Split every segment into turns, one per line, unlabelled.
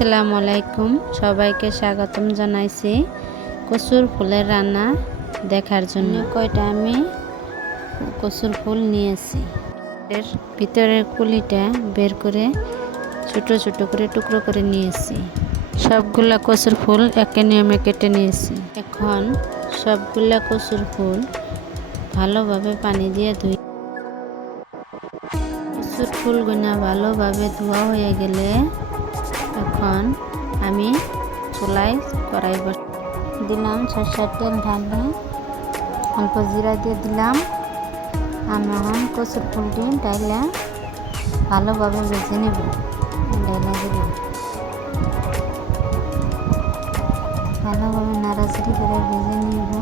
আসসালামু আলাইকুম। সবাইকে স্বাগতম জানাইছি কচুর ফুলের রান্না দেখার জন্য। কয়টা আমি কচুর ফুল নিয়েছি। এর ভিতরের কুলিটা বের করে ছোট ছোট করে টুকরো করে নিয়েছি। সবগুলা কচুর ফুল একে নিয়মে কেটে নিয়েছি। এখন সবগুলা কচুর ফুল ভালোভাবে পানি দিয়ে ধুই। কচুর ফুলগুনা ভালোভাবে ধোয়া হয়ে গেলে এখন আমি চুলায় কড়াই বস, দিলাম তেল ঢালে অল্প জিরা দিয়ে দিলাম। আমি এখন কচুর ফুলটি ডাইলে ভালোভাবে ভেজে নেব। ডাইলে দিলাম ভালোভাবে নাড়াচাড়ি করে ভেজে নেব।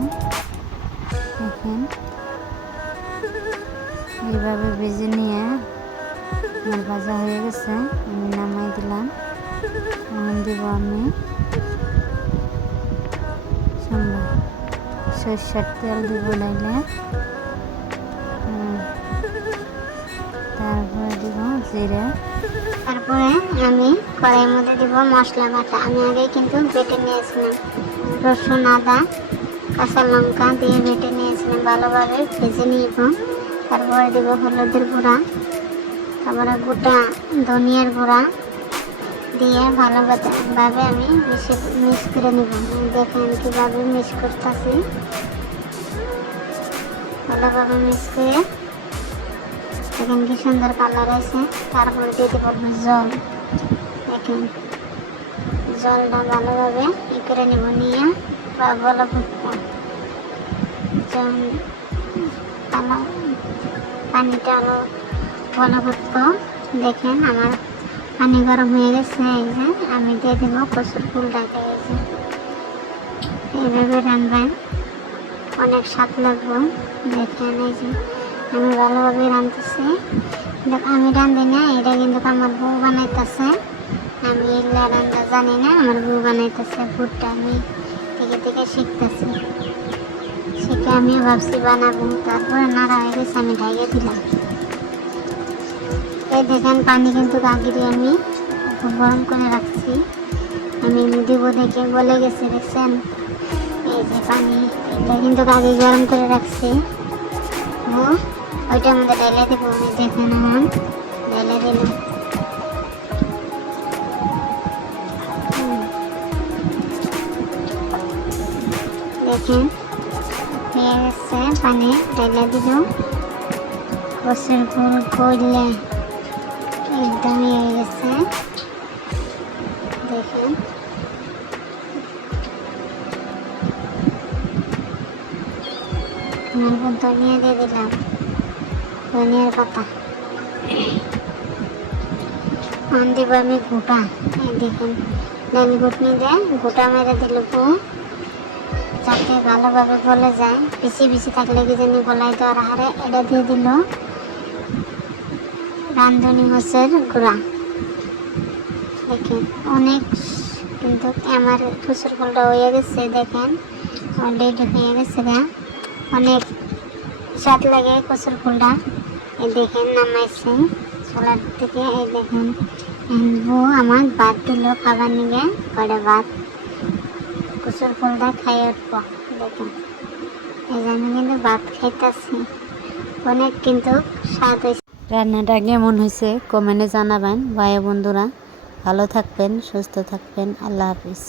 এখন এইভাবে ভেজে নিয়ে আমার ভাজা হয়ে গেছে, আমি নামাই দিলাম। আমি সামনে সরষের তেল দিব ডাইলে তারপরে দিব জিরে।
তারপরে আমি কড়াইয়ের মধ্যে দিব মশলা বাটা। আমি আগে কিন্তু বেটে নিয়েছিলাম রসুন, আদা, কাঁচা লঙ্কা দিয়ে বেটে নিয়েছিলাম ভালোভাবে ভেজে নিব। তারপরে দিব হলুদের গুঁড়া, তারপরে গোটা ধনিয়ার গুঁড়া দিয়ে ভালোভাবে আমি মিশে মিক্স করে নিব। দেখেন কীভাবে মিক্স করতেছি। ভালোভাবে মিক্স করে দেখেন কি সুন্দর কালার আছে তারপরে দিয়ে দেবো জল। দেখেন, জলটা ভালোভাবে ই করে নিব, নিয়ে বলা ফুটবো জল পানিটা আলো বলা ফুটবো দেখেন আমার পানি গরম হয়ে গেছে, এই যে আমি দিয়ে দেবো কচুর ফুলটাকে এই যে। এইভাবে রান্নবেন অনেক স্বাদ লাগবো। দেখেন এই যে আমি ভালোভাবে রাঁধতেছি আমি রাঁধি না, এটা কিন্তু আমার বউ বানাইতেছে। আমি এগুলা রান্না জানি না, আমার বউ বানাইতেছে ভুট্টা, আমি থেকে থেকে শিখতেছি। শিখে আমি ভাবছি বানাবো, তারপরে নাড়া হয়ে গেছে, আমি ঢাইয়ে দিলাম। এই দেখেন পানি কিন্তু আগিরে আমি গরম করে রাখছি। আমি দিব দেখে বলে গেছে, দেখছেন? এই যে পানি, এটা কিন্তু আগে গরম করে রাখছি। ও ওইটা মধ্যে ডাইলে দেবো, আমি দেখেন আমার ঢেলে দিলাম। দেখেন, হয়ে গেছে, পানি ঢেলে দিল কষের ফুল করলে একদমই হয়ে গেছে দেখেন অল্প ধনিয়া দিয়ে দিলাম। ধনিয়ার পাতা। আন দিব আমি গোটা। দেখুন। ডাল ঘুটনি দেয় গোটা মেরে দিল পু যাতে ভালোভাবে গলে যায়। বেশি বেশি থাকলে কি জানি গলাই দেওয়ার হারে এটা দিয়ে দিল। রান্ধনি হোসের গুঁড়া। দেখেন, অনেক কিন্তু আমার খুচুর ফুলটা হয়ে গেছে, দেখেন। অলরেডি হয়ে গেছে অনেক স্বাদ লাগে কচুর ফুলটা। এই দেখেন, নামাইছে চোলার থেকে এই দেখেন। বউ আমার ভাত দিল, খাবার নিয়ে করে ভাত? কচুর ফুলটা খাই উঠবো দেখেন। এই জন্য কিন্তু ভাত খাইতেছি। অনেক কিন্তু স্বাদ হয়েছে
রান্নাটা কেমন হয়েছে কমেন্টে জানাবেন। ভাই বন্ধুরা ভালো থাকবেন সুস্থ থাকবেন। আল্লাহ হাফিজ।